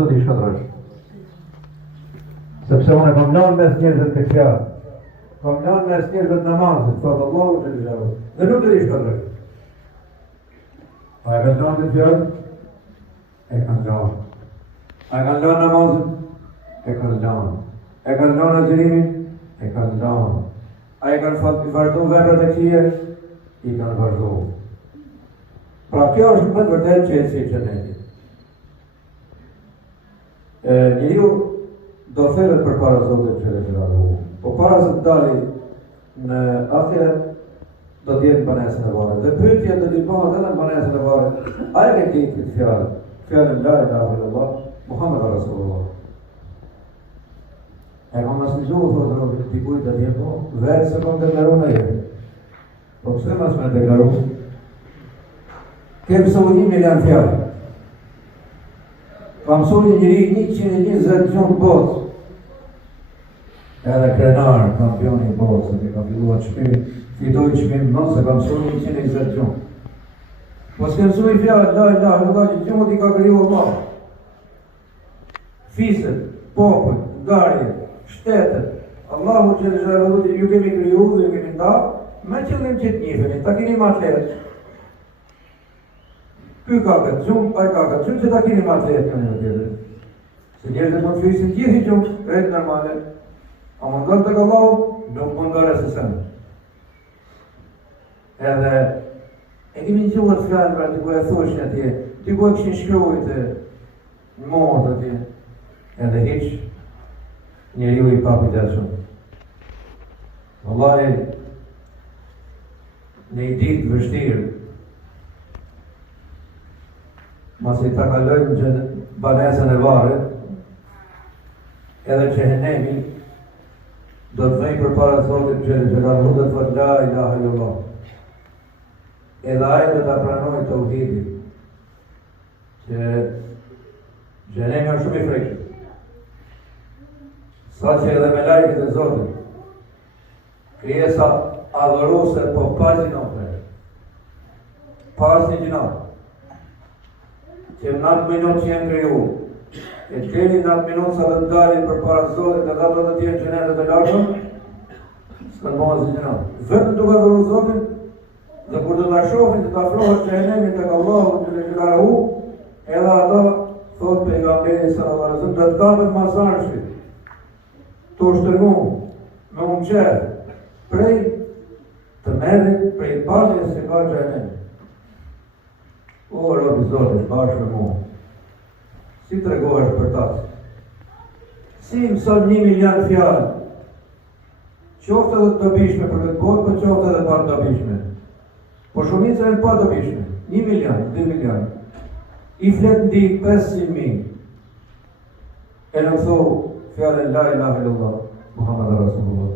do t'i shkatërrosh. Sepse unë e kam lanë mes njerëzve të fjalë. Kam lanë mes njerëzve të namazit, thotë Allahu që të gjaru. Dhe nuk do t'i shkatërrosh. A e kanë lanë të fjalë? E kanë lanë. A e kanë lanë namazin? E kanë lanë. E kanë lanë agjerimin? E kanë lanë. A e kanë vazhdu veprat e këtije? I kanë vazhdu. Pra kjo është në vërtet që e si xheneti. Njeriu do theret për para Zotit xhelal. Po para se të dali në ahiret do të jetë banesën e varet. Dhe pyetja do t'i bëhet edhe në banesën e varet. A e ke ditë këtë fjalë? Fjalën la ilaha illallah Muhammed Rasulullah. E kam asnjëzuar thotë Robi, dikujt të jetë po, vetë se kam deklaruar në jetë. Po pse mas me deklaruar? Ke mësu 1 milion fjalë. Ka mësu një njëri 120 gjuhë botë. Edhe krenar, kampioni i botës, që ka filluar çmim, fitoi çmim, mos e ka mësu 120 gjuhë. Po s'ke mësu i fjalë, la ilaha illallah, që gjuhët i ka krijuar Allah. Fiset, popull, ndarje, shtetet, Allahu xhallahu ju kemi krijuar dhe ju kemi ndarë, me qëllim që të njiheni, ta keni më atletë. Ky ka këtë gjumë, ai ka këtë gjumë, që ta keni më atletë në një tjetër. Se njerëzit mund të flisin gjithë i gjumë, krejt normale. A mundon tek Allahu, nuk mundon as sen. Edhe e kemi gjuar të fjalë për të ku e thoshin atje, ti ku e kishin shkruar të mod atje. Edhe hiç njeriu i pakujdesshëm. Wallahi në një ditë vështirë, masi ta kalojmë që banesën e varet, edhe që henemi do të vejmë për para Zotit xhelal do të thotë la ilaha illallah. Edhe ai do ta pranojë tauhidin. Që henemi është shumë i frikshëm. Sa që edhe me lajket e Zotit, krijesa adhuruese po pa gjinote. Pas një gjinote. Që në atë minutë që jenë kriju, e keni në atë minutë sa dhe të dalin për para Zotit dhe do të tjenë xhenetet e lartëm, s'kënë bëhen si gjinote. Vetëm duke adhuru Zotin, dhe kur do ta shohin të afrohet xhenemi tek Allahu xhallahu, edhe ato thot pejgamberi sallallahu alaihi wasallam, do të kapet masarshi. Të shtërmu me qërë prej të merit, prej patjes se ka xhenem. O, robi Zotit, bashkë mu, si të regohesh për tasë? Si mëson 1 milion fjalë, qoftë edhe të dobishme për këtë botë, për qoftë edhe pa të dobishme. Po shumica e pa dobishme, 1 milion, 2 milion. I flet ndi 500.000. E në thu fjallën la ilaha illallah Muhammed Rasulullah.